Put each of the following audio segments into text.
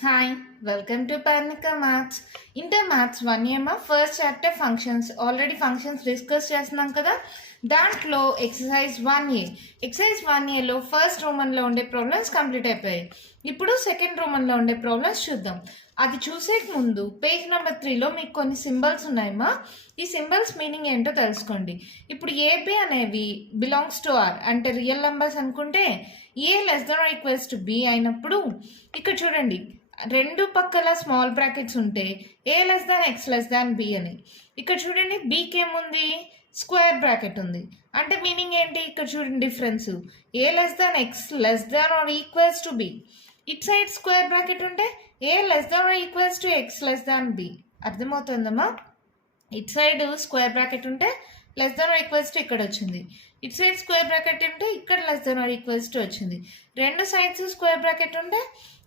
Hi, welcome to Parnika Maths. Inter Maths 1 మా first chapter functions already functions discuss చేస్తున్నాం కదా. దాంట్లో exercise 1A exercise 1Aలో first రోమన్లో ఉండే problems complete అయిపోయాయి. ఇప్పుడు సెకండ్ రోమన్లో ఉండే ప్రాబ్లమ్స్ చూద్దాం. అది చూసే ముందు పేజ్ నెంబర్ 3లో మీకు కొన్ని సింబల్స్ ఉన్నాయమ్మా. ఈ సింబల్స్ మీనింగ్ ఏంటో తెలుసుకోండి. ఇప్పుడు ఏబి అనేవి బిలాంగ్స్ టు ఆర్ అంటే రియల్ నెంబర్స్ అనుకుంటే A less than or equals to B అయినప్పుడు ఇక్కడ చూడండి రెండు పక్కల స్మాల్ బ్రాకెట్స్ ఉంటే A less than X less than B అని. ఇక్కడ చూడండి బీకి ఏముంది, స్క్వేర్ బ్రాకెట్ ఉంది. అంటే మీనింగ్ ఏంటి, ఇక్కడ చూడండి difference, A less than X less than or equals to B. It side square bracket ఉంటే A less than or equals to X less than B. అర్థమవుతుందమ్మా? ఇట్ సైడ్ స్క్వేర్ బ్రాకెట్ ఉంటే less than or equals to ఇక్కడ వచ్చింది. It side square bracket ఉంటే ఇక్కడ less than or equals to వచ్చింది. రెండు sides square bracket ఉంటే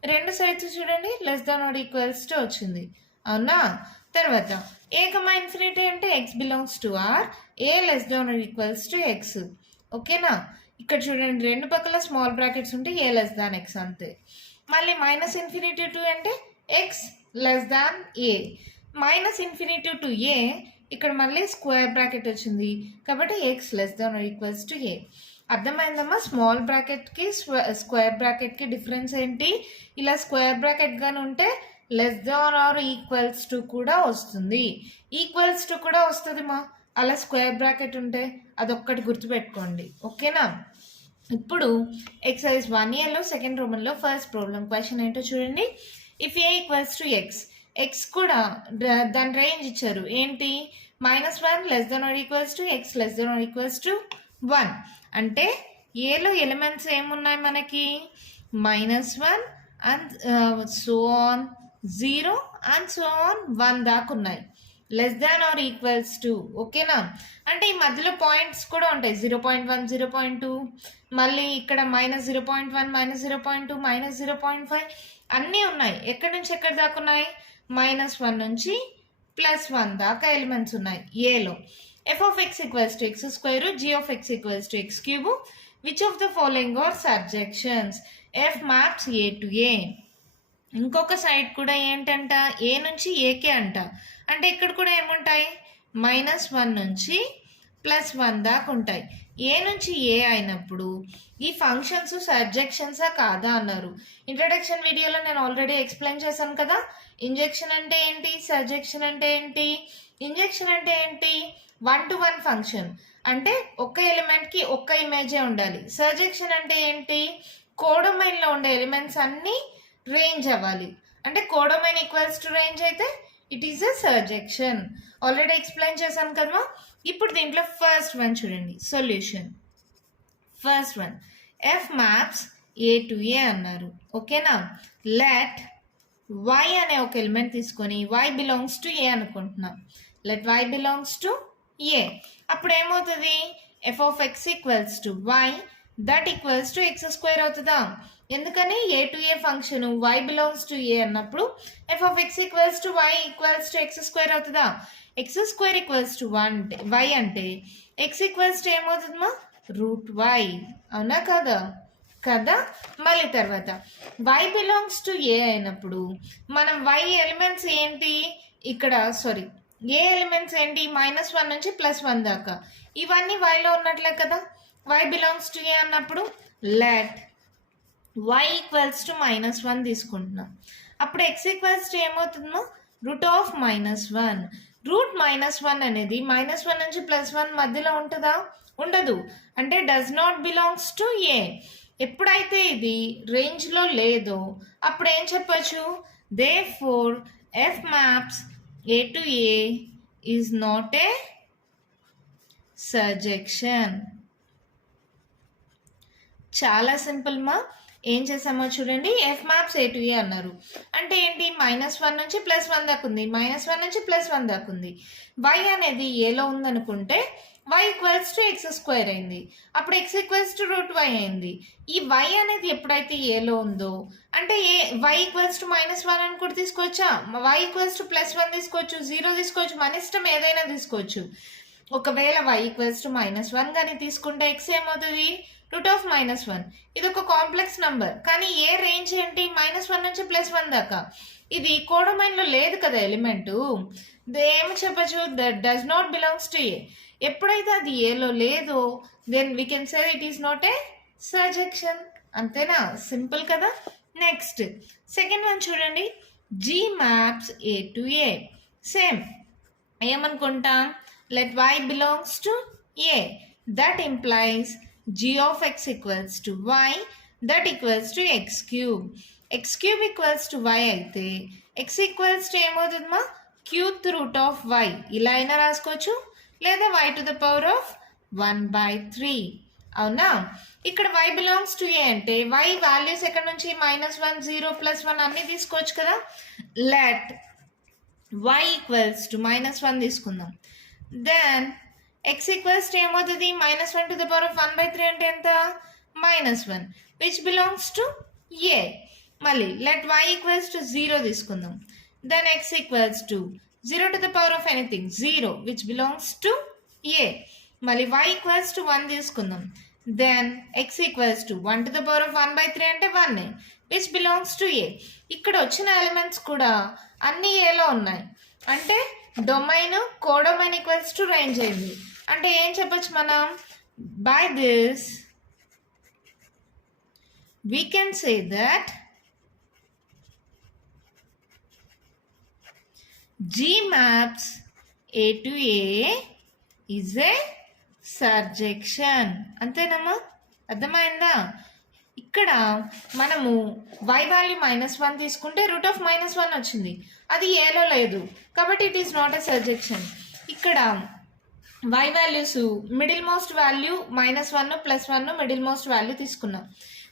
రెండు సైడ్స్ చూడండి less than or equals to వచ్చింది. అవునా? తర్వాత ఏ కమా ఇన్ఫినిటీ అంటే x belongs to R, A less than or equals to x. ఓకేనా? ఇక్కడ చూడండి రెండు పక్కల స్మాల్ బ్రాకెట్స్ ఉంటే ఏ లెస్ దాన్ ఎక్స్ అంతే. మళ్ళీ మైనస్ ఇన్ఫినిటీ టు అంటే X less than A. Minus infinity to A ఇక్కడ మళ్ళీ స్క్వేర్ బ్రాకెట్ వచ్చింది కాబట్టి X less than or equals to A. అర్థమైందమ్మా? స్మాల్ బ్రాకెట్కి స్క్వేర్ బ్రాకెట్కి డిఫరెన్స్ ఏంటి? ఇలా స్క్వేర్ బ్రాకెట్ కానీ ఉంటే less than or equals to కూడా వస్తుంది, ఈక్వల్స్ టు కూడా వస్తుంది మా. అలా స్క్వేర్ బ్రాకెట్ ఉంటే అదొక్కటి గుర్తుపెట్టుకోండి. ఓకేనా? ఇప్పుడు ఎక్సర్సైజ్ 1Aలో సెకండ్ రోమన్లో ఫస్ట్ ప్రాబ్లం క్వశ్చన్ ఏంటో చూడండి. If A equals to X, X కూడా దాని రేంజ్ ఇచ్చారు ఏంటి, -1 less than or equals to X less than or equals to 1. అంటే ఏలో ఎలిమెంట్స్ ఏమున్నాయి మనకి, -1 and so on 0 and so on 1 దాకా ఉన్నాయి. Less than or equals to. ఓకేనా? అంటే ఈ మధ్యలో పాయింట్స్ కూడా ఉంటాయి, 0.1 0.2, మళ్ళీ ఇక్కడ -0.1 -0.2 -0.5 అన్నీ ఉన్నాయి. ఎక్కడి నుంచి ఎక్కడి దాకా ఉన్నాయి, -1 నుంచి +1 దాకా ఎలిమెంట్స్ ఉన్నాయి ఏలో. f of x equals to x square, g of x equals to x cube. Which of the following are surjections? f maps a to a. ఇంకొక సైడ్ కూడా ఏంటంట, ఏ నుంచి ఏకే అంట. అంటే ఇక్కడ కూడా ఏముంటాయి, -1 నుంచి +1 దాకా ఉంటాయి. ఏ నుంచి ఏ అయినప్పుడు ఈ ఫంక్షన్స్ సర్జెక్షన్సా కాదా అన్నారు. ఇంట్రడక్షన్ వీడియోలో నేను ఆల్రెడీ ఎక్స్ప్లెయిన్ చేశాను కదా. ఇంజెక్షన్ అంటే ఏంటి, సర్జెక్షన్ అంటే ఏంటి. ఇంజెక్షన్ అంటే ఏంటి, 1-to-1 ఫంక్షన్ అంటే ఒక్క ఎలిమెంట్కి ఒక్క ఇమేజే ఉండాలి. సర్జెక్షన్ అంటే ఏంటి, కోడొమైన్లో ఉండే ఎలిమెంట్స్ అన్నీ రేంజ్ అవ్వాలి. అంటే కోడొమైన్ ఈక్వల్స్ టు రేంజ్ అయితే it is a surjection. Already explain చేశాను కదా. ఇప్పుడు దీంట్లో ఫస్ట్ వన్ చూడండి solution. First one F maps A to A అన్నారు. ఓకేనా? లెట్ వై అనే ఒక ఎలిమెంట్ తీసుకొని వై బిలాంగ్స్ టు ఏ అనుకుంటున్నాం. Let Y belongs to A. అప్పుడు ఏమవుతుంది, F of X equals to Y that equals to X square అవుతుందా. ఎందుకని, A to A function Y belongs to A అన్నప్పుడు F of X equals to Y equals to X square అవుతుందా. X square equals to Y అంటే X equals to ఏమవుతుందమ్మా, √y. అవునా కదా? కదా. మళ్ళీ తర్వాత వై బిలాంగ్స్ టు ఏ అయినప్పుడు మనం వై ఎలిమెంట్స్ ఏంటి, ఇక్కడ సారీ ఏ ఎలిమెంట్స్ ఏంటి, -1 నుంచి +1 దాకా ఇవన్నీ వైలో ఉన్నట్లే కదా. వై బిలాంగ్స్ టు ఏ అన్నప్పుడు లెట్ y ఈక్వల్స్ టు -1 తీసుకుంటున్నాం. అప్పుడు x ఈక్వల్స్ టు ఏమవుతుందో √-1. √-1 అనేది -1 నుంచి +1 మధ్యలో ఉంటుందా, ఉండదు. అంటే does not belongs to A. ఎప్పుడైతే ఇది రేంజ్లో లేదో అప్పుడు ఏం చెప్పచ్చు, therefore F maps A to A is not a సర్జెక్షన్. చాలా సింపుల్ మా. ఏం చేసామో చూడండి, F maps A to A అన్నారు అంటే ఏంటి, -1 నుంచి +1 దాకా ఉంది, -1 నుంచి +1 దాకా ఉంది. వై అనేది ఏలో ఉందనుకుంటే Y equals to X square అయింది, అప్పుడు ఎక్స్ ఈక్వల్స్ టు √y అయింది. ఈ వై అనేది ఎప్పుడైతే ఏలో ఉందో అంటే వై ఈక్వల్స్ టు -1 అని కూడా తీసుకోవచ్చా, వై ఈక్వల్స్ టు +1 తీసుకోవచ్చు, 0 తీసుకోవచ్చు, మన ఇష్టం ఏదైనా తీసుకోవచ్చు. ఒకవేళ y ఈక్వల్స్ టు -1 కానీ తీసుకుంటే ఎక్స్ ఏమవుతుంది, √-1. ఇది ఒక కాంప్లెక్స్ నంబర్, కానీ ఏ రేంజ్ ఏంటి? -1 నుంచి +1 దాకా. ఇది కోడొమైన్లో లేదు కదా ఎలిమెంటు. ఏమి చెప్పచ్చు? That does not belongs to A. ఎప్పుడైతే అది ఏలో లేదో then we can say it is not a surjection. అంతేనా? సింపుల్ కదా. నెక్స్ట్ సెకండ్ వన్ చూడండి, G maps A to A. Same ఏమనుకుంటాం? let y belongs to A. that implies g of x equals to y, that equals to x cube. x cube equals to y అయితే x equals to ఏమవుతుందమ్మా? Cube root of y. ఇలా అయినా రాసుకోవచ్చు, లేదా y to the power of 1/3. అవునా? ఇక్కడ y belongs to ఏ అంటే y values ఎక్కడ నుంచి? -1, 0, +1 అన్నీ తీసుకోవచ్చు కదా. లెట్ y ఈక్వల్స్ టు -1 తీసుకుందాం. దెన్ x ఈక్వల్స్ టు ఏమవుతుంది? -1 to the power of 1/3 అంటే ఎంత? -1, విచ్ బిలాంగ్స్ టు ఏ. మళ్ళీ లెట్ y ఈక్వల్స్ టు 0 తీసుకుందాం. Then x equals to 0 to the power of anything 0, which belongs to A. మళ్ళీ y equals to 1 తీసుకుందాం. Then x equals to 1 to the power of 1/3 అంటే 1, which belongs to A. ఇక్కడ వచ్చిన elements కూడా అన్ని ఏలో ఉన్నాయి. అంటే domain codomain equals to range అయింది. అంటే ఏం చెప్పొచ్చు మనం? By this we can say that G maps A to A is a surjection. అంతేనమ్మా? అర్థమైందా? ఇక్కడ మనము y వాల్యూ -1 తీసుకుంటే √-1 వచ్చింది. అది ఏలో లేదు కాబట్టి ఇట్ ఈస్ నాట్ ఎ సర్జెక్షన్. ఇక్కడ y values middle most value -1, +1 middle most value తీసుకున్నాం.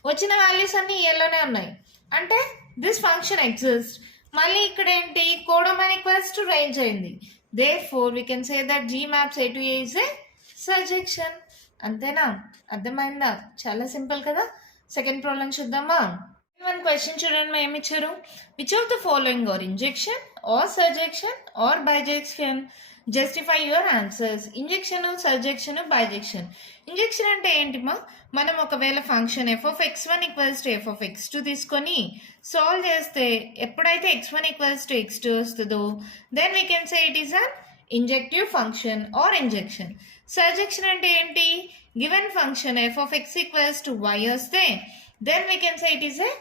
వచ్చిన వాల్యూస్ అన్ని ఏలోనే ఉన్నాయి. అంటే దిస్ ఫంక్షన్ ఎగ్జిస్ట్. మళ్ళీ ఇక్కడ ఏంటి? కోడొమైన్ ఈక్వల్స్ టు రేంజ్ అయింది. Therefore we can say that G maps A to A is a surjection. అంతేనా? అర్థమైందా? చాలా సింపుల్ కదా. సెకండ్ ప్రాబ్లం చూద్దామా? వన్ క్వశ్చన్ చూడండి, ఏమి ఇచ్చారు? Which of the following are injection or surjection or bijection? Justify your answers. Injection, surjection, bijection. Injection అంటే ఏంటిమా? మనం ఒకవేళ ఫంక్షన్ f(x1) = f(x2) తీసుకొని సాల్వ్ చేస్తే ఎప్పుడైతే x1 = x2 వస్తుందో then we can say it is an injective function or injection. Surjection అంటే ఏంటి? గివెన్ ఫంక్షన్ f(x) = y వస్తే then we can say it is a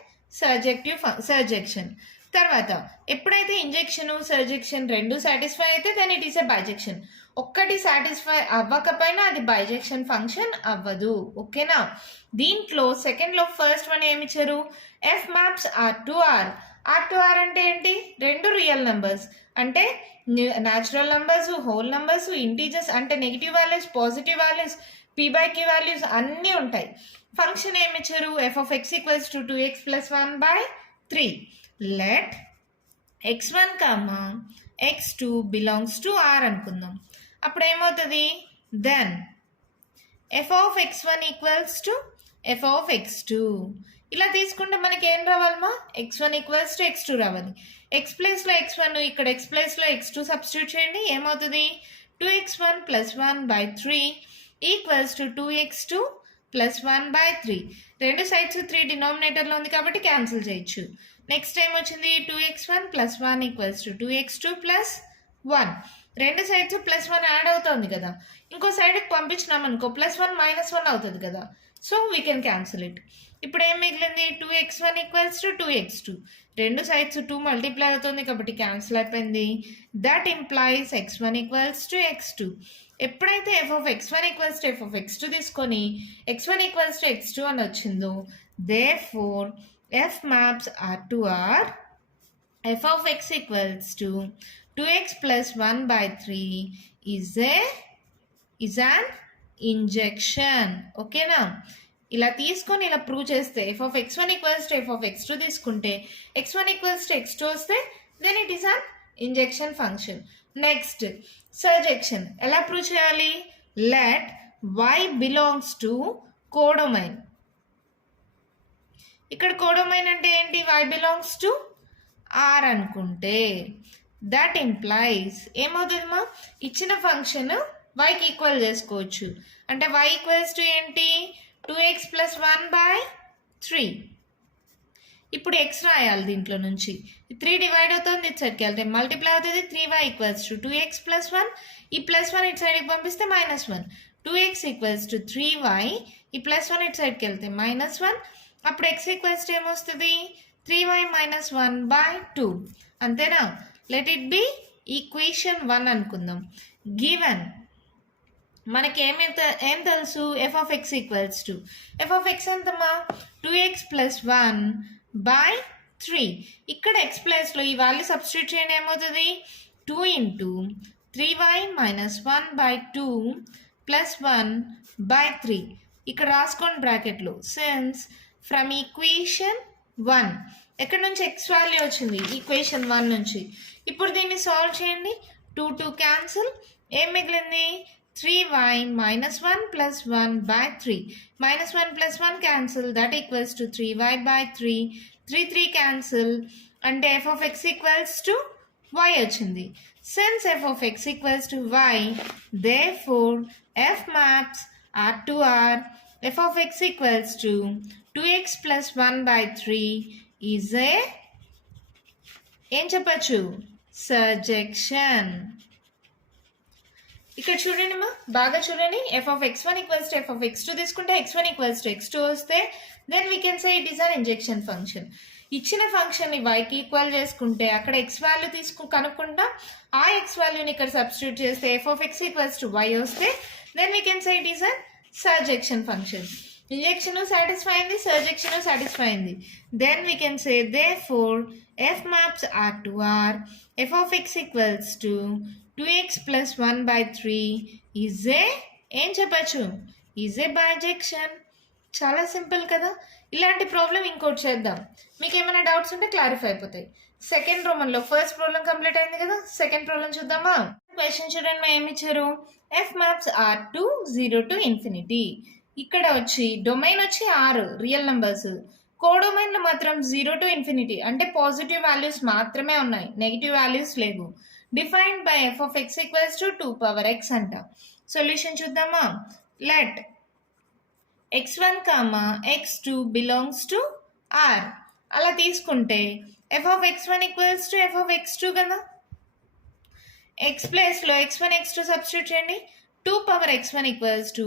surjection. తర్వాత ఎప్పుడైతే ఇంజెక్షన్, సర్జెక్షన్ రెండు సాటిస్ఫై అయితే then it is a bijection. ఒక్కటి satisfy అవ్వకపోయినా అది బైజెక్షన్ ఫంక్షన్ అవ్వదు. ఓకేనా? దీంట్లో సెకండ్లో ఫస్ట్ వన్ ఏమి ఇచ్చారు? f maps R2R. R2R అంటే ఏంటి? రెండు రియల్ నెంబర్స్, అంటే natural numbers, whole numbers, integers, అంటే negative values, positive values, p/q values అన్నీ ఉంటాయి. ఫంక్షన్ ఏమి ఇచ్చారు? f(x) = 2x + 1/3. Let x1, x2 belongs to R అనుకుందాం. అప్పుడు ఏమవుతుంది? Then f(x1) = f(x2). ఇలా తీసుకుంటే మనకి ఏం రావాలమ్మా? x1 = x2 రావాలి. x ప్లేస్లో x1, ఇక్కడ x ప్లేస్లో x2 సబ్స్టిట్యూట్ చేయండి. ఏమవుతుంది? 2x1 + 1/3 = 2x2 + 1/3. రెండు సైడ్స్ 3 డినామినేటర్లో ఉంది కాబట్టి క్యాన్సిల్ చేయొచ్చు. నెక్స్ట్ టైం వచ్చింది 2x1 + 1 = 2x2 + 1. రెండు సైడ్స్ +1 యాడ్ అవుతుంది కదా. ఇంకో సైడ్కి పంపించినాం అనుకో +1 -1 అవుతుంది కదా. So we can cancel it. ఇప్పుడు ఏం మిగిలింది? 2x1 = 2x2. రెండు సైడ్స్ 2 మల్టిప్లై అవుతుంది కాబట్టి క్యాన్సిల్ అయిపోయింది. That implies x1 = x2. ఎప్పుడైతే f(x1) = f(x2) తీసుకొని x1 = x2 అని వచ్చిందో therefore f maps R2R. f(x) = 2x + 1/3 is an injection. ఓకేనా? ఇలా తీసుకొని ఇలా ప్రూవ్ చేస్తే f(x1) = f(x2) తీసుకుంటే x1 = x2 వస్తే then it is an injection function. Next surjection ఎలా ప్రూవ్ చేయాలి? Let y belongs to codomain. ఇక్కడ కోడొమైన్ అంటే ఏంటి? y బిలాంగ్స్ టు R అనుకుంటే దట్ ఇంప్లైస్ ఏమవుతుందమ్మా? ఇచ్చిన ఫంక్షన్ yకి ఈక్వల్ చేసుకోవచ్చు. అంటే y = ఏంటి? 2x plus 1 by 3. ఇప్పుడు x రాయాలి దీంట్లో నుంచి 3 డివైడ్ అవుతుంది ఇటు సైడ్కి వెళ్తే మల్టిప్లై అవుతుంది 3y equals to 2x plus 1 ఈ ప్లస్ 1 ఇటు సైడ్కి పంపిస్తే -1 2x ఈక్వల్స్ టు 3y ఈ ప్లస్ 1 ఇటు సైడ్కి వెళ్తే -1 అప్పుడు x ఈక్వల్స్ టు ఏమొస్తుంది 3y minus 1 by 2 అంతేనా లెట్ ఇట్ బి ఈక్వేషన్ 1 అనుకుందాం గివెన్ మనకి ఏం తెలుసు f of x equals to f of x ఎంతమ్మా 2x ప్లస్ 1 by 3 ఇక్కడ x ప్లేస్లో ఈ వాల్యూ సబ్స్టిట్యూట్ చేయండి ఏమవుతుంది 2 into 3y minus 1 by 2 plus 1 by 3 ఇక్కడ రాసుకోండి బ్రాకెట్లో సిన్స్ ఫ్రమ్ ఈక్వేషన్ 1 ఎక్కడ నుంచి x వాల్యూ వచ్చింది ఈక్వేషన్ 1 నుంచి ఇప్పుడు దీన్ని సాల్వ్ చేయండి 2 క్యాన్సిల్ ఏం మిగిలింది 3y minus 1 plus 1 by 3 minus 1 plus 1 cancel that equals to 3y by 3 cancel and f of x equals to y వచ్చింది since f of x equals to y therefore f maps r to r f of x equals to 2x plus 1 by 3 is a ఏం చెప్పచ్చు surjection ఇక్కడ చూడండి మా బాగా చూడండి f of x1 equals to f of x2 తీసుకుంటే x1 equals to x2 వస్తే then we can say it is an injection function ఇచ్చిన ఫంక్షన్ని yకి ఈక్వల్ చేసుకుంటే అక్కడ x వాల్యూ కనుక్కుంటాం ఆ x వాల్యూని ఇక్కడ సబ్స్టిట్యూట్ చేస్తే f of x equals to y వస్తే then we can say it is an surjection function injection satisfy అయింది సర్జెక్షన్ సాటిస్ఫై అయింది then we can say therefore f maps r to r f of x equals to 2x plus 1 by 3 is a ఏం చెప్పచ్చు is a bijection చాలా simple కదా ఇలాంటి problem ఇంకోటి చేద్దాం మీకు ఏమైనా డౌట్స్ ఉంటే క్లారిఫై అయిపోతాయి సెకండ్ రోమన్లో ఫస్ట్ ప్రాబ్లం కంప్లీట్ అయింది కదా సెకండ్ ప్రాబ్లం చూద్దామా క్వశ్చన్ చూడండి ఏమి ఇచ్చారు f maps r to 0 to infinity ఇక్కడ వచ్చి డొమైన్ వచ్చి r రియల్ నంబర్స్ కోడొమైన్లో మాత్రం 0 to infinity అంటే పాజిటివ్ వాల్యూస్ మాత్రమే ఉన్నాయి నెగిటివ్ వాల్యూస్ లేవు defined by f of x equals to 2 power x అంట సొల్యూషన్ చూద్దామా let x1 comma x2 belongs to r అలా తీసుకుంటే f of x1 equals to f of x2 కదా x ప్లేస్లో x1 x2 సబ్స్టిట్యూట్ చేయండి 2 power x1 equals to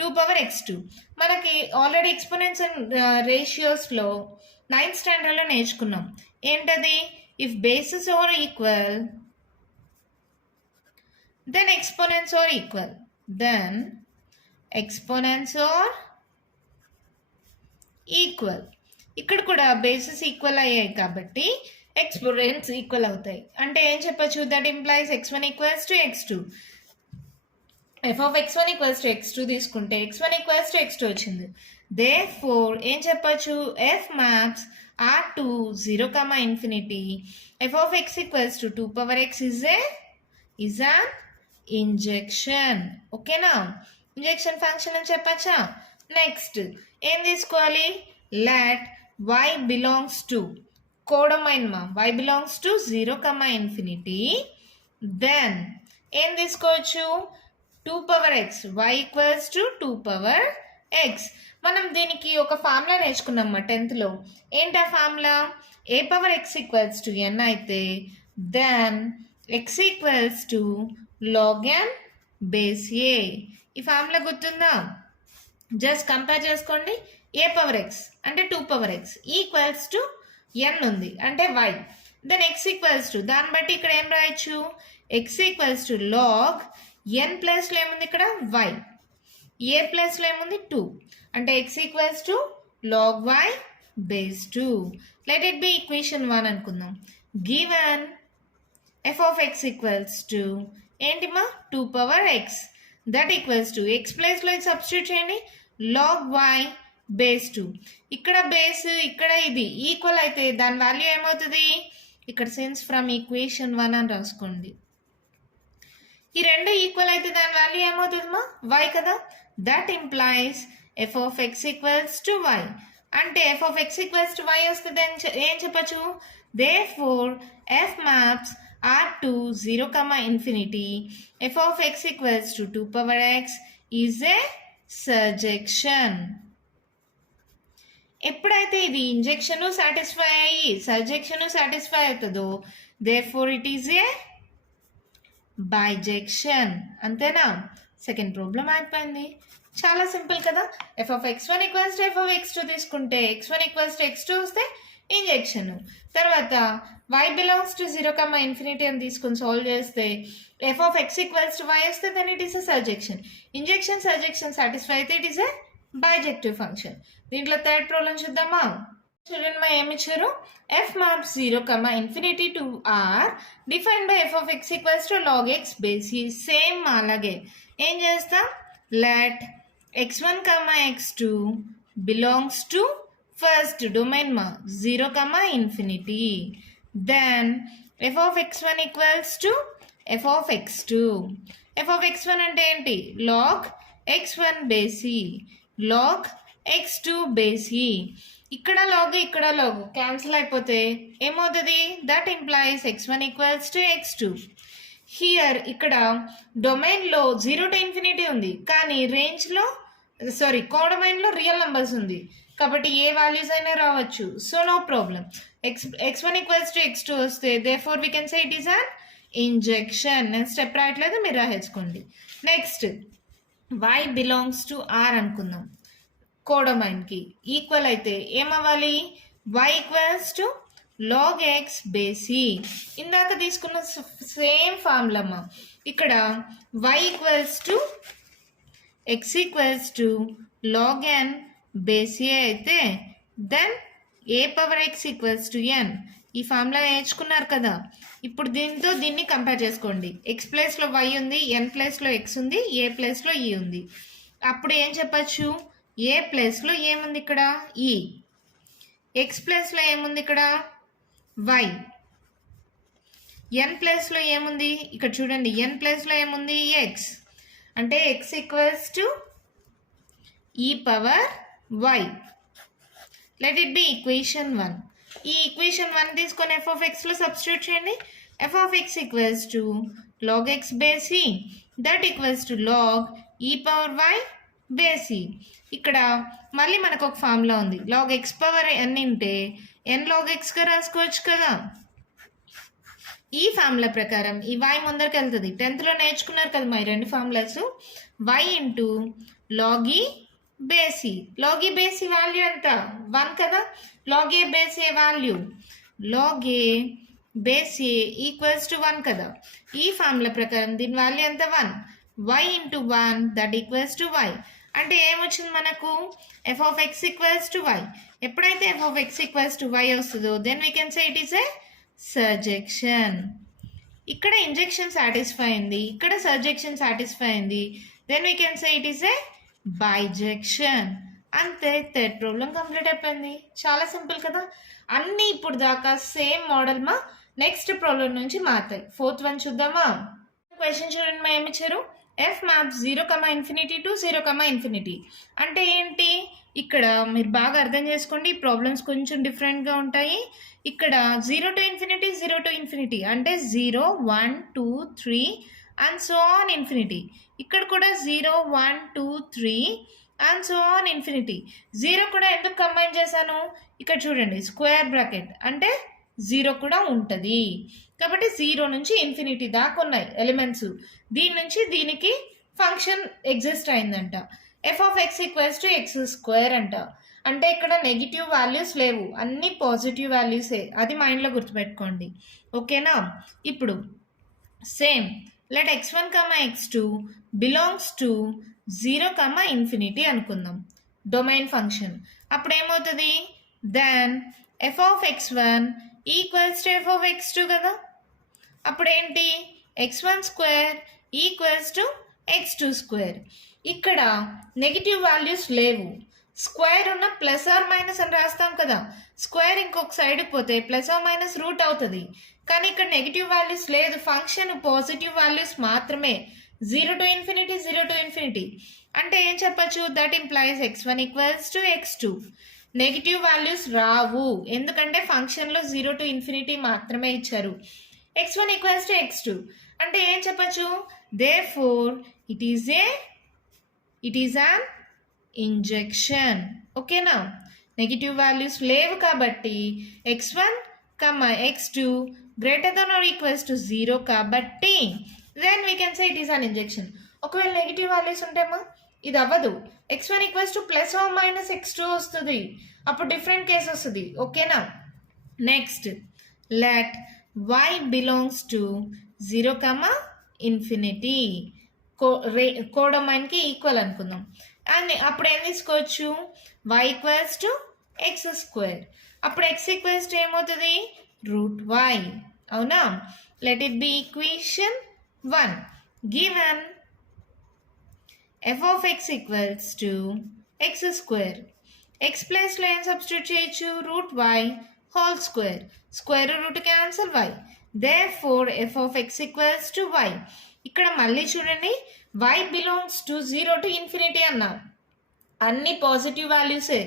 2 power x2 మనకి already exponents and రేషియోస్లో 9th స్టాండర్డ్లో నేర్చుకున్నాం ఏంటది if bases are equal then exponents are equal ఇక్కడ కూడా బేసెస్ ఈక్వల్ అయ్యాయి కాబట్టి ఎక్స్పోనెంట్స్ ఈక్వల్ అవుతాయి అంటే ఏం చెప్పచ్చు that implies x1 equals to x2 f of x1 equals to x2 తీసుకుంటే x1 ఈక్వల్స్ టు x2 వచ్చింది therefore ఏం చెప్పచ్చు f maps r to 0, infinity f of x equals to 2 power x is an injection ఓకేనా injection function అని చెప్పచ్చా next ఏం తీసుకోవాలి let y belongs to codomain మా y belongs to 0, infinity then ఏం తీసుకోవచ్చు 2 power x y equals to 2 power x మనం దీనికి ఒక ఫార్ములా నేర్చుకున్నాం 10th ఏంటి ఆ formula a power x equals to n అయితే then x equals to log n base a ఈ ఫార్ములా గుర్తుందా జస్ట్ కంపేర్ చేసుకోండి a పవర్ x అంటే 2 power x equals to n ఉంది అంటే y then x equals to దాన్ని బట్టి ఇక్కడ ఏం రాయొచ్చు x equals to log n ప్లస్లో ఏముంది ఇక్కడ y a ప్లస్లో ఏముంది 2 అంటే x equals to log y base 2 let it be equation 1 అనుకుందాం given f of x equals to ఏంటిమా 2 power x that equals to x ప్లేస్లో సబ్స్టిట్యూట్ చేయండి లాగ్ y బేస్ 2 ఇక్కడ బేస్ ఇక్కడ ఇది ఈక్వల్ అయితే దాని వాల్యూ ఏమవుతుంది ఇక్కడ సెన్స్ ఫ్రమ్ ఈక్వేషన్ 1 అని రాసుకోండి ఈ రెండు ఈక్వల్ అయితే దాని వాల్యూ ఏమవుతుందమ్మా y కదా that implies f of x equals to y అంటే f of x equals to y వస్తుంది ఏం చెప్పచ్చు therefore f maps r to 0, infinity f of x equals to 2 power x is a surjection ఎప్పుడైతే ఇది injection satisfy అయ్యి సర్జెక్షన్ satisfy అవుతుందో therefore it is a bisection. అంతేనా? Second problem అయిపోయింది. చాలా సింపుల్ కదా. F of x1 equals to f of x2 తీసుకుంటే x1 equals to x2 వస్తే ఇంజెక్షన్. తర్వాత y బిలాంగ్స్ టు 0, ఇన్ఫినిటీ అని తీసుకొని సాల్వ్ చేస్తే F of x equals to y వస్తే then it is a surjection. Injection surjection satisfy అయితే it is a bijective function. దీంట్లో third problem చూద్దామా? చూడండి మా ఏమి ఇచ్చారు, f maps 0, infinity to r defined by f of x equals to log x base E. Same అలాగే ఏం చేస్తాం, let x1, x2 belongs to first domain మా 0, infinity. Then f of x1 equals to f of x2. f of x1 అంటే ఏంటి, log x1 base ఈ, log x2 base e. ఇక్కడ log ఇక్కడ log cancel అయిపోతే ఏమవుతుంది, that implies x1 equals to x2. Here ఇక్కడ డొమైన్లో 0 to ఇన్ఫినిటీ ఉంది, కానీ రేంజ్లో కోడొమైన్లో రియల్ నెంబర్స్ ఉంది కాబట్టి ఏ వాల్యూస్ అయినా రావచ్చు. So no problem. x1 equals to x2 వస్తే therefore we can say it is an injection. నేను స్టెప్ రాయట్లేదు, మీరు రాసేసుకోండి. Next y belongs to r అనుకుందాం. కోడొమైన్కి ఈక్వల్ అయితే ఏమవ్వాలి, y equals to log x base E. ఇందాక తీసుకున్న సేమ్ ఫార్ములమ్మా. ఇక్కడ y equals to x equals to log n base A అయితే then a power x equals to n. ఈ ఫార్ములా నేర్చుకున్నారు కదా. ఇప్పుడు దీంతో దీన్ని కంపేర్ చేసుకోండి. x ప్లేస్లో y ఉంది, n ప్లేస్లో x ఉంది, a ప్లేస్లో e ఉంది. అప్పుడు ఏం చెప్పచ్చు, ఏ ప్లేస్లో ఏముంది ఇక్కడ ఈ, ఎక్స్ ప్లేస్లో ఏముంది ఇక్కడ వై, ఎన్ ప్లేస్లో ఏముంది ఇక్కడ చూడండి, ఎన్ ప్లేస్లో ఏముంది ఎక్స్. అంటే X equals to e power y. Let it be equation 1. ఈ ఈక్వేషన్ 1 తీసుకొని ఎఫ్ ఆఫ్ ఎక్స్లో సబ్స్టిట్యూట్ చేయండి. F of X equals to log x base e, that equals to log e power y base e. ఇక్కడ మళ్ళీ మనకు ఒక formula ఉంది, log X power ఎన్ ఉంటే ఎన్ లాగ్ ఎక్స్గా రాసుకోవచ్చు కదా. ఈ ఫార్ములా ప్రకారం ఈ వై ముందరికి వెళ్తుంది. 10th నేర్చుకున్నారు కదా మా రెండు formulas. Y into log e base e. Log e base e value ఎంత 1 కదా. Log a base a value, log a base a equals to 1 కదా. ఈ ఫార్ములా ప్రకారం దీని వాల్యూ ఎంత 1. y into 1 that equals to y. అంటే ఏమొచ్చింది మనకు, f of X equals to y. ఎప్పుడైతే f of X equals to y వస్తుందో then we can say it is a surjection. ఇక్కడ ఇంజెక్షన్ సాటిస్ఫై అయింది, ఇక్కడ సర్జెక్షన్ సాటిస్ఫై అయింది, then we can say it is a bijection. అంతే, third problem complete అయిపోయింది. చాలా simple కదా. అన్నీ ఇప్పుడు దాకా సేమ్ మోడల్ మా నెక్స్ట్ ప్రాబ్లం నుంచి మారుతాయి. 4th వన్ చూద్దామా. క్వశ్చన్ చూడండి మా ఏమి ఇచ్చారు, F maps 0, infinity to 0, infinity. అంటే ఏంటి, ఇక్కడ మీరు బాగా అర్థం చేసుకోండి. ప్రాబ్లమ్స్ కొంచెం డిఫరెంట్గా ఉంటాయి. ఇక్కడ 0 to ఇన్ఫినిటీ, 0 to ఇన్ఫినిటీ అంటే 0, 1, 2, 3 అండ్ సో ఆన్ ఇన్ఫినిటీ. ఇక్కడ కూడా 0, 1, 2, 3 అండ్ సో ఆన్ ఇన్ఫినిటీ. 0 కూడా ఎందుకు కంబైన్ చేశాను, ఇక్కడ చూడండి స్క్వేర్ బ్రాకెట్ అంటే 0 కూడా ఉంటుంది కాబట్టి 0 నుంచి ఇన్ఫినిటీ దాకా ఉన్నాయి ఎలిమెంట్స్. దీని నుంచి దీనికి ఫంక్షన్ ఎగ్జిస్ట్ అయిందంట. F of X equals to X square అంట. అంటే ఇక్కడ నెగిటివ్ వాల్యూస్ లేవు, అన్ని పాజిటివ్ వాల్యూసే. అది మైండ్లో గుర్తుపెట్టుకోండి, ఓకేనా. ఇప్పుడు same let x1, x2 belongs to 0, infinity అనుకుందాం డొమైన్ ఫంక్షన్. అప్పుడు ఏమవుతుంది, then f of x1 equals to f of x2 కదా. అప్పుడు ఏంటి, x1 square equals to x2 square. ఇక్కడ నెగిటివ్ వాల్యూస్ లేవు, స్క్వేర్ ఉన్న ప్లస్ ఆర్ మైనస్ అని రాస్తాం కదా. స్క్వేర్ ఇంకొక సైడ్కి పోతే ప్లస్ ఆర్ మైనస్ రూట్ అవుతుంది, కానీ ఇక్కడ నెగిటివ్ వాల్యూస్ లేదు. ఫంక్షన్ పాజిటివ్ వాల్యూస్ మాత్రమే. 0 to ఇన్ఫినిటీ, 0 to ఇన్ఫినిటీ అంటే ఏం చెప్పచ్చు, that implies x1 equals to x2. Negative values రావు, ఎందుకంటే ఫంక్షన్లో 0 to ఇన్ఫినిటీ మాత్రమే ఇచ్చారు. x1 ఈక్వల్స్ టు x2 అంటే ఏం చెప్పచ్చు, therefore it is an injection. ఓకేనా. నెగిటివ్ వాల్యూస్ లేవు కాబట్టి x1, x2 greater than or equals to 0 కాబట్టి then we can say it is an injection. ఒకవేళ నెగిటివ్ వాల్యూస్ ఉంటేమా ఇది అవ్వదు. x1 equals to plus or minus x2 వస్తుంది. అప్పుడు డిఫరెంట్ కేస్ వస్తుంది. ఓకేనా? Next let y belongs to 0, infinity కోడొమైన్కి ఈక్వల్ అనుకుందాం. అండ్ అప్పుడు ఏం తీసుకోవచ్చు? y equals to x². అప్పుడు x ఈక్వల్స్ టు ఏమవుతుంది? √y. అవునా? Let it be equation 1. Given f of x equals to x². x ప్లేస్లో ఏం సబ్స్టిట్యూట్ చేయొచ్చు? √y whole square. Square root cancel y. Therefore f of x equals to y. ఇక్కడ మళ్ళీ చూడండి, y belongs to 0 to infinity అన్నాం. అన్ని positive వాల్యూసే.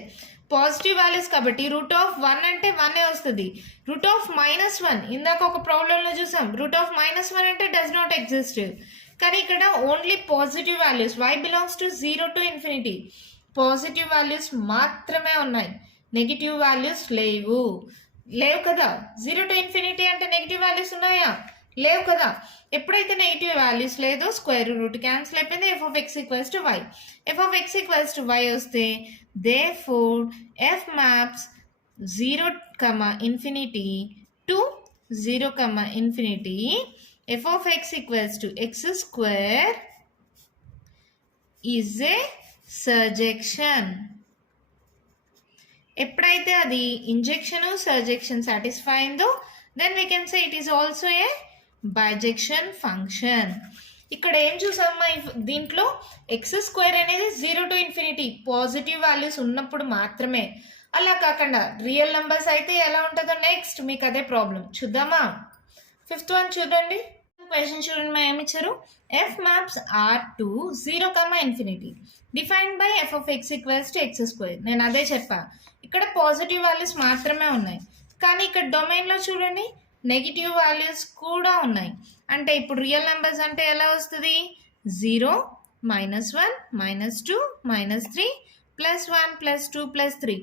Positive values కాబట్టి √1 అంటే 1 వస్తుంది. √-1 ఇందాక ఒక ప్రాబ్లంలో చూసాం. √-1 అంటే డస్ నాట్ ఎగ్జిస్ట్. కానీ ఇక్కడ only positive values. y belongs to 0 to infinity. Positive values మాత్రమే ఉన్నాయి. నెగిటివ్ వాల్యూస్ లేవు కదా. 0 to ఇన్ఫినిటీ అంటే నెగిటివ్ వాల్యూస్ ఉన్నాయా? లేవు కదా. ఎప్పుడైతే నెగిటివ్ వాల్యూస్ లేదో స్క్వేర్ రూట్ క్యాన్సిల్ అయిపోయింది. f of x equals to y. f of x equals to y వస్తే therefore f maps 0, infinity to 0, infinity. f of x equals to x² is a సర్జెక్షన్. ఎప్పుడైతే అది injection surjection satisfy అయిందో then we can say it is also a bijection function. ఇక్కడ ఏం చూసామా? దీంట్లో x² అనేది 0 to infinity positive values ఉన్నప్పుడు మాత్రమే. అలా కాకుండా రియల్ నెంబర్స్ అయితే ఎలా ఉంటుందో నెక్స్ట్ మీకు అదే ప్రాబ్లం. చూద్దామా? 5th one చూడండి. క్వశ్చన్ చూడండి, మా ఏమి ఇచ్చారు? f maps R to 0, infinity defined by f of x equals to x². నేను అదే చెప్పా, ఇక్కడ పాజిటివ్ వాల్యూస్ మాత్రమే ఉన్నాయి. కానీ ఇక్కడ డొమైన్లో చూడండి నెగిటివ్ వాల్యూస్ కూడా ఉన్నాయి. అంటే ఇప్పుడు రియల్ నెంబర్స్ అంటే ఎలా వస్తుంది? 0, -1, -2, -3, +1, +2, +3.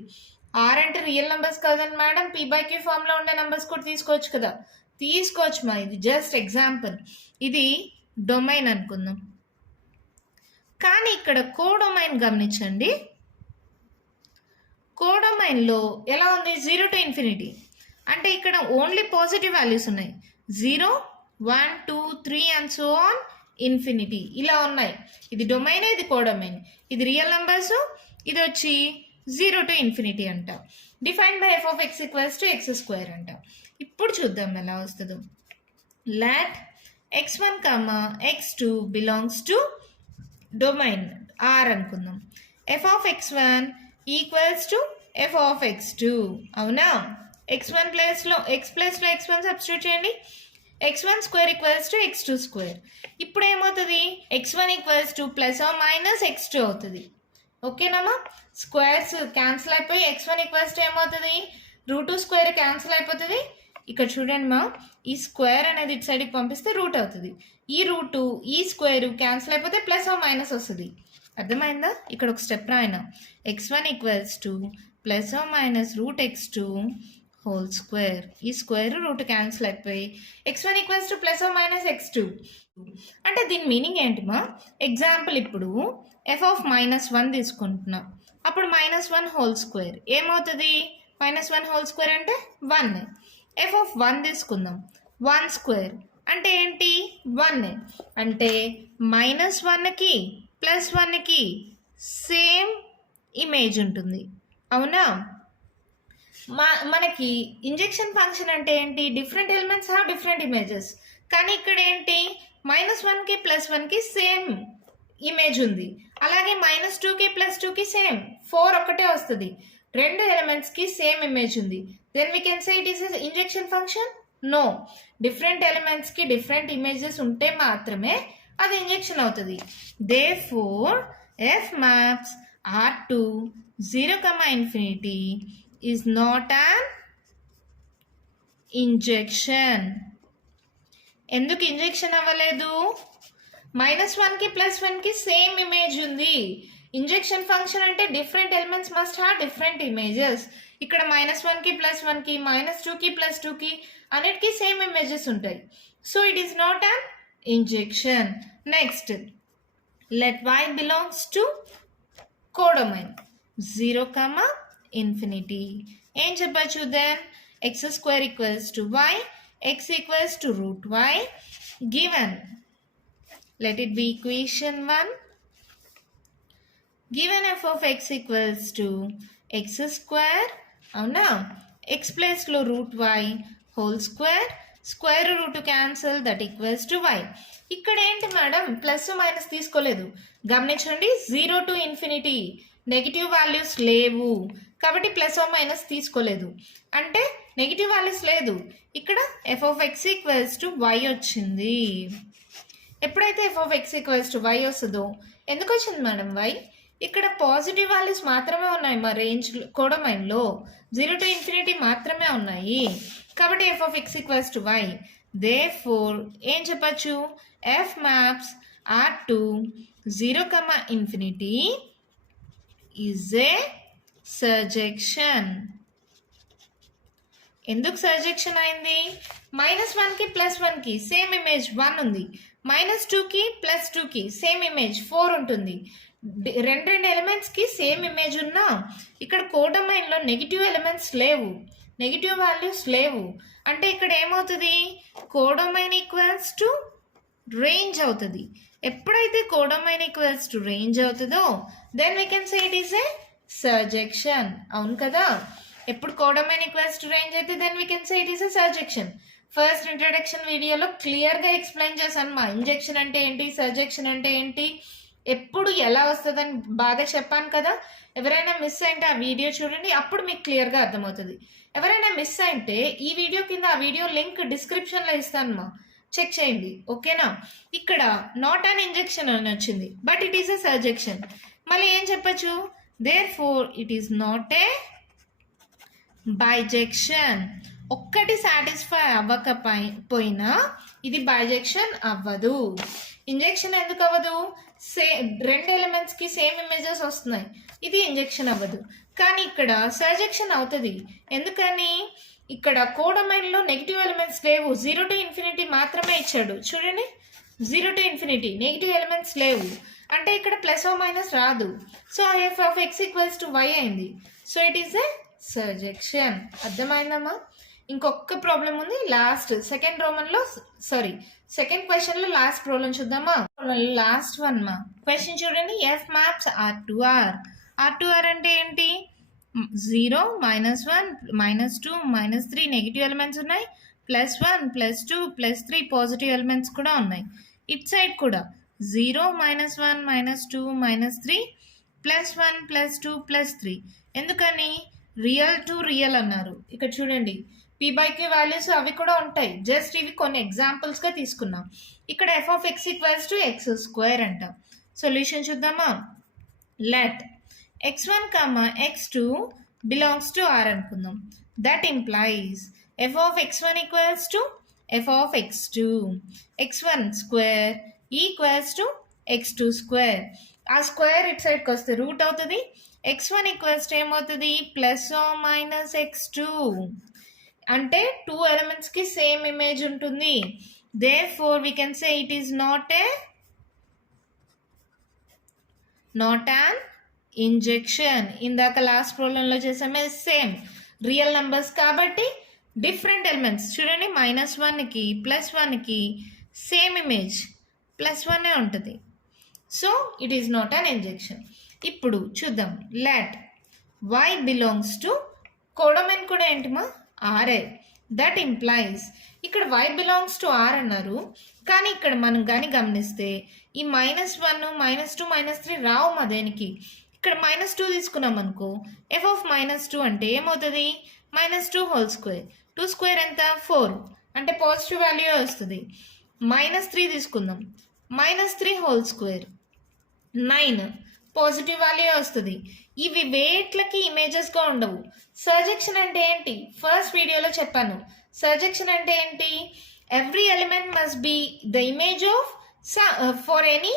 ఆర్ అంటే రియల్ నెంబర్స్ కదండి మేడం. p/q ఫామ్లో ఉండే నెంబర్స్ కూడా తీసుకోవచ్చు కదా. తీసుకోవచ్చు మా. ఇది జస్ట్ ఎగ్జాంపుల్. ఇది డొమైన్ అనుకుందాం. కానీ ఇక్కడ కోడొమైన్ గమనించండి. కోడొమైన్లో ఎలా ఉంది? 0 to ఇన్ఫినిటీ. అంటే ఇక్కడ ఓన్లీ పాజిటివ్ వాల్యూస్ ఉన్నాయి. 0, 1, 2, 3 అండ్ సో ఆన్ ఇన్ఫినిటీ ఇలా ఉన్నాయి. ఇది డొమైన్, ఇది కోడొమైన్. ఇది రియల్ నెంబర్స్, ఇది వచ్చి 0 to ఇన్ఫినిటీ అంట. Defined by f of x equals to x² అంట. ఇప్పుడు చూద్దాం ఎలా వస్తుందో. Let x1, x2 belongs to domain R అనుకుందాం. f of x1 equals to f of x2. అవునా? x1 ప్లేస్లో x1 సబ్స్టిట్యూట్ చేయండి. x1² equals to x2². ఇప్పుడు ఏమవుతుంది? x1 ఈక్వల్స్ టు +-x2 అవుతుంది. ఓకేనమ్మా? స్క్వేర్స్ క్యాన్సిల్ అయిపోయి x1 ఈక్వల్స్ టు ఏమవుతుంది? √2² క్యాన్సిల్ అయిపోతుంది. ఇక్కడ చూడండి మా, ఈ స్క్వేర్ అనేది ఇటు సైడ్కి పంపిస్తే రూట్ అవుతుంది. ఈ రూటు ఈ స్క్వేర్ క్యాన్సిల్ అయిపోతే +-, వస్తుంది. అర్థమైందా? ఇక్కడ ఒక స్టెప్ రాయన. x1 equals to +-√x2 whole square. ఈ స్క్వేర్ రూట్ క్యాన్సిల్ అయిపోయి x1 ఈక్వల్స్ టు +-x2. అంటే దీని మీనింగ్ ఏంటి మా? ఎగ్జాంపుల్ ఇప్పుడు f of -1 తీసుకుంటున్నాం. అప్పుడు -1 హోల్ స్క్వేర్ ఏమవుతుంది? -1 హోల్ స్క్వేర్ అంటే 1. f of 1 తీసుకుందాం. 1² అంటే ఏంటి? 1. అంటే -1కి +1కి సేమ్ ఇమేజ్ ఉంటుంది. అవునా? మనకి ఇంజెక్షన్ ఫంక్షన్ అంటే ఏంటి? Different elements have different images. కానీ ఇక్కడ ఏంటి? -1కి +1కి సేమ్ ఇమేజ్ ఉంది. అలాగే -2కి +2కి సేమ్ 4 ఒకటే వస్తుంది. రెండు ఎలిమెంట్స్కి సేమ్ ఇమేజ్ ఉంది. Then we can say it is injection function? No. Different ఎలిమెంట్స్కి డిఫరెంట్ ఇమేజెస్ ఉంటే మాత్రమే అది ఇంజెక్షన్ అవుతుంది. Therefore f maps R to 0, infinity is not an injection. ఎందుకు ఇంజెక్షన్ అవ్వలేదు? -1కి +1కి సేమ్ ఇమేజ్ ఉంది. ఇంజెక్షన్ ఫంక్షన్ అంటే different elements must have different images. ఇక్కడ -1కి +1కి -2కి +2కి అన్నిటికీ సేమ్ ఇమేజెస్ ఉంటాయి. So it is not an injection. Next let y belongs to codomain 0, infinity. ఏం చెప్పచ్చు then x² = y, x = √y given. Let it be equation 1. Given f of x equals to x², అవునా, x place లో √y whole square root cancel, that equals to y. ఇక్కడ ఏంటి madam, plus minus తీసుకోలేదు. గమనించండి, 0 to infinity negative values లేవు కాబట్టి plus minus తీసుకోలేదు. అంటే నెగిటివ్ వాల్యూస్ లేదు. ఇక్కడ f of x equals to y వచ్చింది. ఎప్పుడైతే f of x equals to y వస్తుందో, ఎందుకు వచ్చింది మేడం y? ఇక్కడ పాజిటివ్ వాల్యూస్ మాత్రమే ఉన్నాయి మా రేంజ్ కోడొమైన్లో, 0 to ఇన్ఫినిటీ మాత్రమే ఉన్నాయి కాబట్టి f of x equals to y. Therefore ఏం చెప్పచ్చు, f maps R to 0, infinity is a surjection. ఎందుకు సర్జెక్షన్ అయింది? -1కి +1కి సేమ్ ఇమేజ్ 1 ఉంది, -2కి +2కి సేమ్ ఇమేజ్ 4 ఉంటుంది. రెండు ఎలిమెంట్స్కి సేమ్ ఇమేజ్ ఉన్నా ఇక్కడ కోడొమైన్లో నెగిటివ్ ఎలిమెంట్స్ లేవు, నెగిటివ్ వాల్యూస్ లేవు. అంటే ఇక్కడ ఏమవుతుంది, కోడొమైన్ ఈక్వల్స్ టు రేంజ్ అవుతుంది. ఎప్పుడైతే కోడొమైన్ ఈక్వల్స్ టు రేంజ్ అవుతుందో then we can say it is a surjection. అవును కదా, ఎప్పుడు కోడొమైన్ ఈక్వల్స్ టు రేంజ్ అయితే then we can say it is a surjection. First introduction వీడియోలో క్లియర్గా ఎక్స్ప్లెయిన్ చేశాను మా ఇంజెక్షన్ అంటే ఏంటి, సర్జెక్షన్ అంటే ఏంటి, ఎప్పుడు ఎలా వస్తుందని బాగా చెప్పాను కదా. ఎవరైనా మిస్ అయితే ఆ వీడియో చూడండి, అప్పుడు మీకు క్లియర్గా అర్థమవుతుంది. ఎవరైనా మిస్ అయితే ఈ వీడియో కింద ఆ వీడియో లింక్ డిస్క్రిప్షన్లో ఇస్తాను మా, చెక్ చేయండి, ఓకేనా. ఇక్కడ నాట్ అన్ ఇంజెక్షన్ అని వచ్చింది, బట్ ఇట్ ఈస్ ఎ సర్జెక్షన్. మళ్ళీ ఏం చెప్పచ్చు, therefore it is not A bijection. ఒక్కటి సాటిస్ఫై అవ్వకపోయినా ఇది బైజెక్షన్ అవ్వదు. ఇంజెక్షన్ ఎందుకు అవ్వదు, రెండు ఎలిమెంట్స్కి సేమ్ ఇమేజెస్ వస్తున్నాయి, ఇది ఇంజెక్షన్ అవ్వదు. కానీ ఇక్కడ సర్జెక్షన్ అవుతుంది. ఎందుకని, ఇక్కడ కోడొమైన్లో నెగిటివ్ ఎలిమెంట్స్ లేవు, 0 to ఇన్ఫినిటీ మాత్రమే ఇచ్చాడు. చూడండి, 0 to ఇన్ఫినిటీ నెగిటివ్ ఎలిమెంట్స్ లేవు, అంటే ఇక్కడ ప్లస్ ఓ మైనస్ రాదు. So f of x equals to y అయింది. So it is a సర్జెక్షన్. అర్థమైందమ్మా? ఇంకొక ప్రాబ్లం ఉంది లాస్ట్ సెకండ్ క్వశ్చన్లో లాస్ట్ ప్రాబ్లం చూద్దామా. లాస్ట్ వన్ మా క్వశ్చన్ చూడండి, f maps R to R. R to R అంటే ఏంటి, 0, -1, -2, -3 నెగిటివ్ ఎలిమెంట్స్ ఉన్నాయి, +1, +2, +3 పాజిటివ్ ఎలిమెంట్స్ కూడా ఉన్నాయి. ఇట్ సైడ్ కూడా 0, -1, -2, -3, +1, +2, +3. ఎందుకని, రియల్ టు రియల్ అన్నారు. ఇక్కడ చూడండి, p/q వాల్యూస్ అవి కూడా ఉంటాయి, జస్ట్ ఇవి కొన్ని ఎగ్జాంపుల్స్గా తీసుకున్నాం. ఇక్కడ f of x equals to x² అంట. సొల్యూషన్ చూద్దామా. Let x1, x2 belongs to R అనుకుందాం. That implies f of x1 equals to f of x2, x1² equals to x2². ఆ స్క్వేర్ ఇట్ సైడ్కి వస్తే రూట్ అవుతుంది. x1 ఈక్వల్స్ టు ఏమవుతుంది, +or-x2. అంటే 2 ఎలిమెంట్స్కి same image ఉంటుంది. Therefore we can say it is not an injection. ఇందాక last ప్రాబ్లంలో చేసామే same real numbers కాబట్టి డిఫరెంట్ ఎలిమెంట్స్. చూడండి, -1కి +1కి సేమ్ ఇమేజ్ +1 ఉంటుంది. So it is not an injection. ఇప్పుడు చూద్దాం, let y belongs to codomain కూడా ఏంటిమా ఆర్ఏ. దట్ ఇంప్లైజ్ ఇక్కడ y బిలాంగ్స్ టు R అన్నారు, కానీ ఇక్కడ మనం కానీ గమనిస్తే ఈ -1, -2, -3 రావు మా దేనికి. ఇక్కడ -2 తీసుకున్నాం అనుకో, f of -2 అంటే ఏమవుతుంది, -2 హోల్ స్క్వేర్. 2 స్క్వేర్ ఎంత, 4, అంటే పాజిటివ్ వాల్యూ వస్తుంది. -3 తీసుకుందాం, -3 హోల్ స్క్వేర్ 9, పాజిటివ్ వాల్యూ వస్తుంది. ఇవి వేట్లకి ఇమేజెస్గా ఉండవు. సర్జెక్షన్ అంటే ఏంటి, ఫస్ట్ వీడియోలో చెప్పాను. సర్జెక్షన్ అంటే ఏంటి, every element must be the image of for any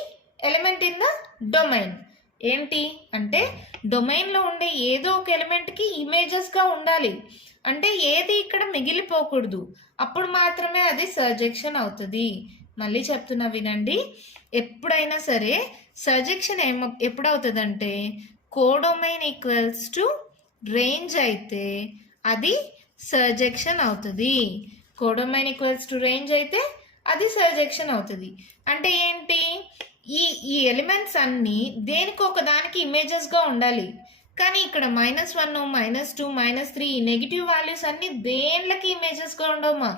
element in the domain. ఏంటి అంటే డొమైన్లో ఉండే ఏదో ఒక ఎలిమెంట్కి ఇమేజెస్గా ఉండాలి. అంటే ఏది ఇక్కడ మిగిలిపోకూడదు. అప్పుడు మాత్రమే అది సర్జెక్షన్ అవుతుంది. మళ్ళీ చెప్తున్నా వినండి. ఎప్పుడైనా సరే సర్జెక్షన్ ఎప్పుడవుతుందంటే కోడొమైన్ ఈక్వల్స్ టు రేంజ్ అయితే అది సర్జెక్షన్ అవుతుంది. కోడొమైన్ ఈక్వల్స్ టు రేంజ్ అయితే అది సర్జెక్షన్ అవుతుంది. అంటే ఏంటి, ఈ ఎలిమెంట్స్ అన్నీ దేనికి ఒక దానికి ఇమేజెస్గా ఉండాలి. కానీ ఇక్కడ -1, -2, -3 ఈ నెగిటివ్ వాల్యూస్ అన్నీ దేంట్లకి ఇమేజెస్గా ఉండవమ్మా.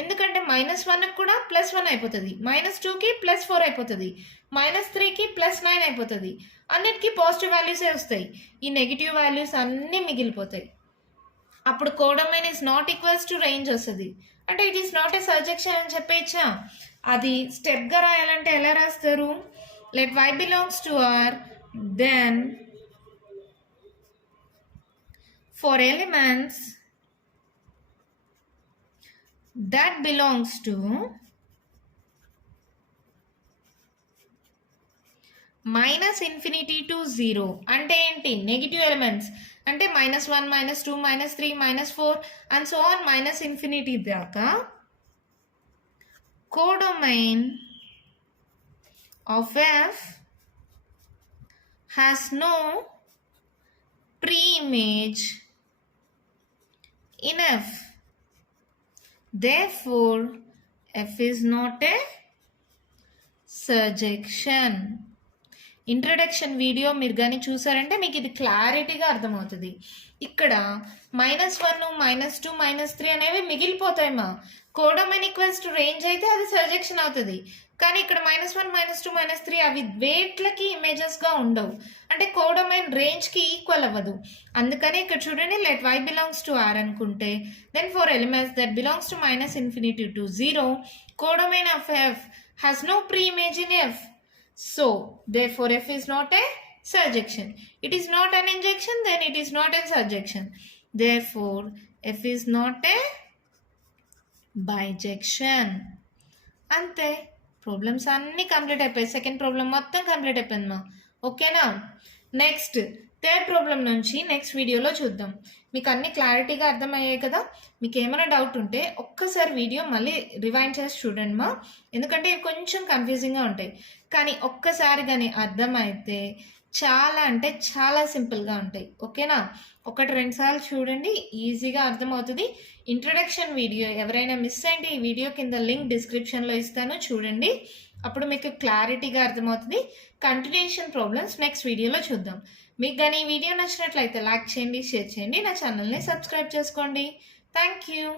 ఎందుకంటే -1కి కూడా +1 అయిపోతుంది, -2కి +4 అయిపోతుంది, -3కి +9 అయిపోతుంది. అన్నిటికీ పాజిటివ్ వాల్యూసే వస్తాయి. ఈ నెగిటివ్ వాల్యూస్ అన్నీ మిగిలిపోతాయి. అప్పుడు codomain is not equals to range వస్తుంది. అంటే it is not a surjection అని చెప్పేచ్చా. అది స్టెప్గా రాయాలంటే ఎలా రాస్తారు? Let y belongs to R, then for elements that belongs to -∞ to 0. అంటే ఏంటి, నెగిటివ్ ఎలిమెంట్స్ అంటే -1, -2, -3, -4 అండ్ సో ఆన్ -∞ దాకా codomain of F has no pre-image in F. Therefore, F is not a surjection. Introduction video మీరు కానీ చూసారంటే మీకు ఇది క్లారిటీగా అర్థమవుతుంది. ఇక్కడ -1, -2, -3 అనేవి మిగిలిపోతాయమ్మా. కోడొమైన్ ఈక్వల్స్ టు రేంజ్ అయితే అది సర్జెక్షన్ అవుతుంది. కానీ ఇక్కడ -1, -2, -3 అవి వేట్లకి ఇమేజెస్గా ఉండవు. అంటే కోడొమైన్ రేంజ్కి ఈక్వల్ అవ్వదు. అందుకని ఇక్కడ చూడండి, let y belongs to R అనుకుంటే then for elements that belongs to -∞ to 0 కోడొమైన్ of F has no pre-image in F. So, therefore F is not a surjection. It is not an injection, then it is not a surjection. Therefore, F is not a bijection. అంతే, problems అన్నీ complete అయిపోయాయి. Second problem మొత్తం complete అయిపోయింది మా. ఓకేనా? Next third problem నుంచి next వీడియోలో చూద్దాం. మీకు అన్ని క్లారిటీగా అర్థమయ్యాయి కదా? మీకు ఏమైనా డౌట్ ఉంటే ఒక్కసారి వీడియో మళ్ళీ రివైండ్ చేసి చూడండి మా. ఎందుకంటే ఇవి కొంచెం కన్ఫ్యూజింగ్గా ఉంటాయి. కానీ ఒక్కసారి కానీ అర్థమైతే చాలా అంటే చాలా సింపుల్గా ఉంటాయి. ఓకేనా? 1-2 సార్లు చూడండి, ఈజీగా అర్థమవుతుంది. ఇంట్రడక్షన్ వీడియో ఎవరైనా మిస్ అయింటే ఈ వీడియో కింద లింక్ డిస్క్రిప్షన్లో ఇస్తాను, చూడండి. అప్పుడు మీకు క్లారిటీగా అర్థమవుతుంది. కంటిన్యూషన్ ప్రాబ్లమ్స్ నెక్స్ట్ వీడియోలో చూద్దాం. మీకు కానీ ఈ వీడియో నచ్చినట్లయితే లైక్ చేయండి, షేర్ చేయండి, నా ఛానల్ని సబ్స్క్రైబ్ చేసుకోండి. Thank you.